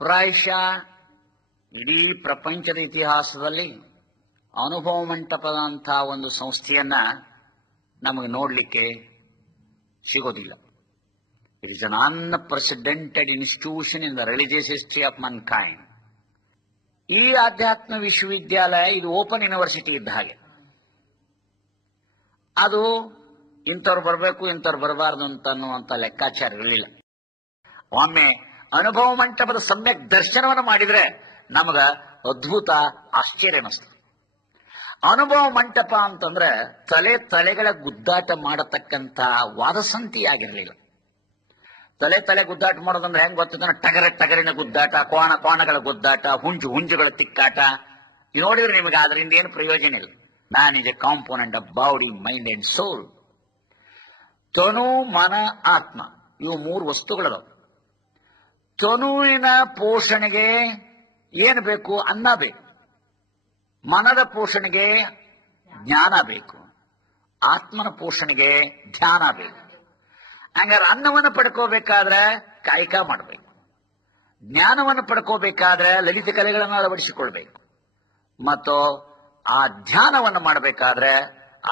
ಪ್ರಾಯಶಃ ಇಡೀ ಪ್ರಪಂಚದ ಇತಿಹಾಸದಲ್ಲಿ ಅನುಭವ ಮಂಟಪದಂಥ ಒಂದು ಸಂಸ್ಥೆಯನ್ನ ನಮಗೆ ನೋಡಲಿಕ್ಕೆ ಸಿಗೋದಿಲ್ಲ. It is un unprecedented institution in the religious history of mankind ಈ ಆಧ್ಯಾತ್ಮ ವಿಶ್ವವಿದ್ಯಾಲಯ, ಇದು ಓಪನ್ ಯೂನಿವರ್ಸಿಟಿ ಇದ್ದ ಹಾಗೆ. ಅದು ಇಂಥವ್ರು ಬರಬೇಕು, ಇಂಥವ್ರು ಬರಬಾರ್ದು ಅಂತ ಅನ್ನುವಂಥ ಲೆಕ್ಕಾಚಾರ ಇರಲಿಲ್ಲ ಒಮ್ಮೆ ಅನುಭವ ಮಂಟಪದ ಸಮ್ಯಕ್ ದರ್ಶನವನ್ನು ಮಾಡಿದ್ರೆ ನಮಗ ಅದ್ಭುತ ಆಶ್ಚರ್ಯ ಅನಿಸ್ತದೆ ಅನುಭವ ಮಂಟಪ ಅಂತಂದ್ರೆ ತಲೆ ತಲೆಗಳ ಗುದ್ದಾಟ ಮಾಡತಕ್ಕಂಥ ವಾದಸಂತಿ ಆಗಿರಲಿಲ್ಲ ತಲೆ ತಲೆ ಗುದ್ದಾಟ ಮಾಡೋದಂದ್ರೆ ಹೆಂಗ್ ಗೊತ್ತದ ಟಗರ ಟಗರಿನ ಗುದ್ದಾಟ, ಕೋಣ ಕೋಣಗಳ ಗುದ್ದಾಟ, ಹುಂಜು ಹುಂಜುಗಳ ತಿಕ್ಕಾಟ. ನೋಡಿದ್ರೆ ನಿಮಗೆ ಅದರಿಂದ ಏನು ಪ್ರಯೋಜನ ಇಲ್ಲ. Man is a component of body mind and soul ತನು, ಮನ, ಆತ್ಮ, ಇವು ಮೂರು ವಸ್ತುಗಳದಾವ. ತನುವಿನ ಪೋಷಣೆಗೆ ಏನು ಬೇಕು? ಅನ್ನ ಬೇಕು. ಮನದ ಪೋಷಣೆಗೆ ಜ್ಞಾನ ಬೇಕು. ಆತ್ಮನ ಪೋಷಣೆಗೆ ಧ್ಯಾನ ಬೇಕು. ಹಂಗಾರೆ ಅನ್ನವನ್ನು ಪಡ್ಕೋಬೇಕಾದ್ರೆ ಕಾಯಕ ಮಾಡಬೇಕು. ಜ್ಞಾನವನ್ನು ಪಡ್ಕೋಬೇಕಾದ್ರೆ ಲಲಿತ ಕಲೆಗಳನ್ನು ಅಳವಡಿಸಿಕೊಳ್ಬೇಕು. ಮತ್ತು ಆ ಧ್ಯಾನವನ್ನು ಮಾಡಬೇಕಾದ್ರೆ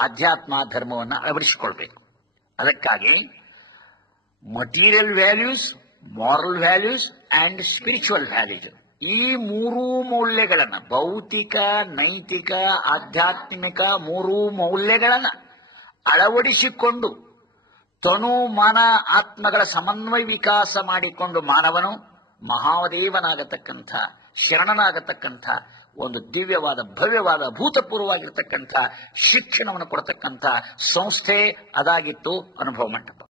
ಆಧ್ಯಾತ್ಮ ಧರ್ಮವನ್ನು ಅಳವಡಿಸಿಕೊಳ್ಬೇಕು. ಅದಕ್ಕಾಗಿ material values moral values and spiritual values ಈ ಮೂರೂ ಮೌಲ್ಯಗಳನ್ನು, ಭೌತಿಕ, ನೈತಿಕ, ಆಧ್ಯಾತ್ಮಿಕ ಮೂರೂ ಮೌಲ್ಯಗಳನ್ನು ಅಳವಡಿಸಿಕೊಂಡು ತನು ಮನ ಆತ್ಮಗಳ ಸಮನ್ವಯ ವಿಕಾಸ ಮಾಡಿಕೊಂಡು ಮಾನವನು ಮಹಾದೇವನಾಗತಕ್ಕಂಥ, ಶರಣನಾಗತಕ್ಕಂಥ, ಒಂದು ದಿವ್ಯವಾದ, ಭವ್ಯವಾದ, ಭೂತಪೂರ್ವವಾಗಿರ್ತಕ್ಕಂಥ ಶಿಕ್ಷಣವನ್ನು ಕೊಡತಕ್ಕಂಥ ಸಂಸ್ಥೆ ಅದಾಗಿತ್ತು ಅನುಭವ ಮಂಟಪ.